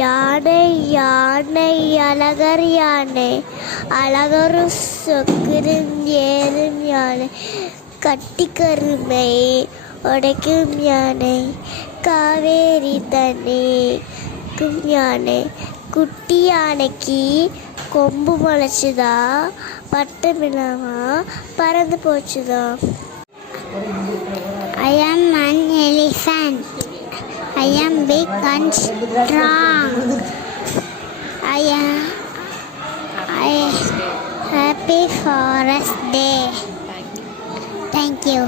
யானை யானை அழகர் யானை அழகரு சொக்கிரும் ஏறும் யானை கட்டிக்கருமை உடைக்கும் யானை காவேரி தண்ணிக்கும் யானை குட்டி யானைக்கு கொம்பு முளைச்சுதா பட்டமில்லாமா பறந்து போச்சுதா. I am an elephant. I am big and strong. I happy Forest Day. Thank you.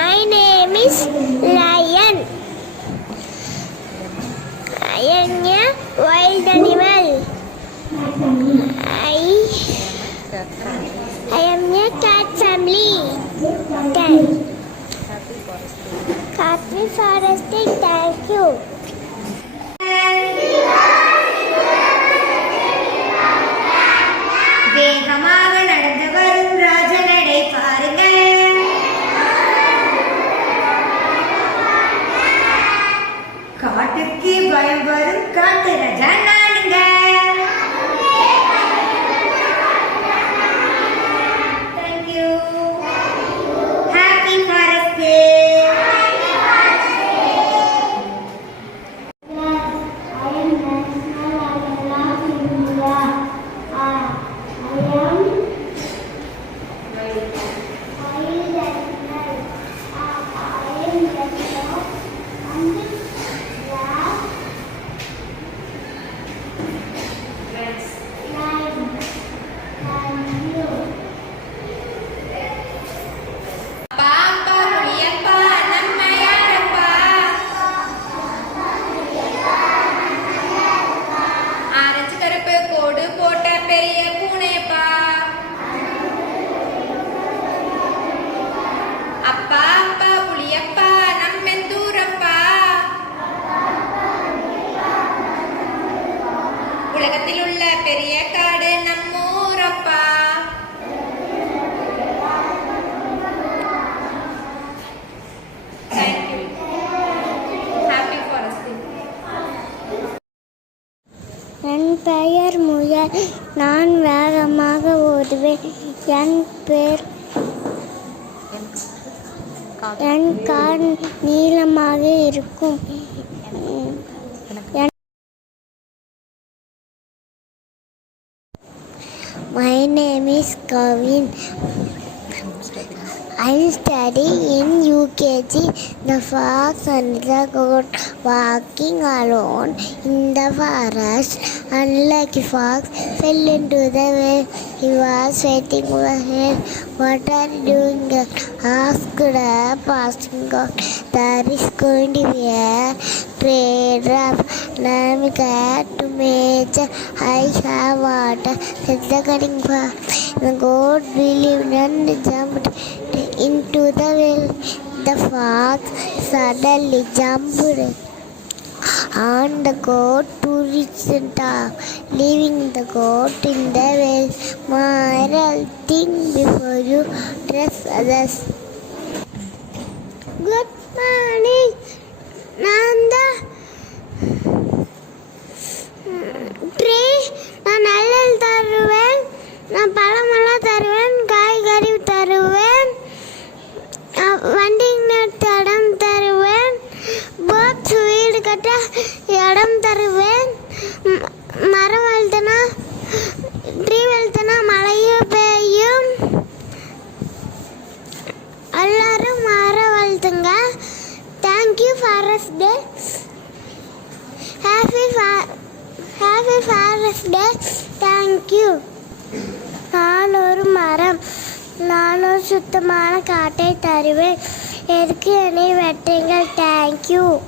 My name is Lion. I am a wild animal. I am a cat family. Happy Forest Day. Thank you. வேகமாக நடந்து வரும் ராஜநடை பாருங்கள். காட்டுக்கு பயம் வரும் காட்டு ராஜா நானுங்க. Thank you. Happy Forest Day. உலகத்தில் உள்ள பெரிய காடு நம்மூரப்பா. Thank you. Happy Forest Day. என் பெயர் முயல். நான் வேகமாக ஓடுவேன். என் கால் நீளமாக இருக்கும். My name is Kavin. I study in UKG. The fox and the goat walking alone in the forest. Unlucky fox fell into the well. He was waiting for help. What are you doing? Asked a passing goat. There is going to be a trade of cat to major. I have water, said the cutting fox. The goat believed and jumped into the well. The fox suddenly jumped on the goat to reach the top, leaving the goat in the well. Moral: think before you trust others. Good morning. நான் ட்ரீ. நான் நல்லல் தருவேன், நான் பழமெல்லாம் தருவேன், காய்கறி தருவேன், வண்டி இடம் தருவேன், போட்ஸ் வீடு கட்ட இடம் தருவேன், மரம் வளர்த்தனா ட்ரீ வளர்த்தனா மழையும் பெய்யும். எல்லாரும் மரம் வளர்த்துங்க. Thank you Forest Day. Happy Forest Day. Thank you. Hello. மரம். நானும் சுத்தமான காட்டை தருவேன். எதுக்கு என்னை வெட்டுங்கள்? தேங்க்யூ.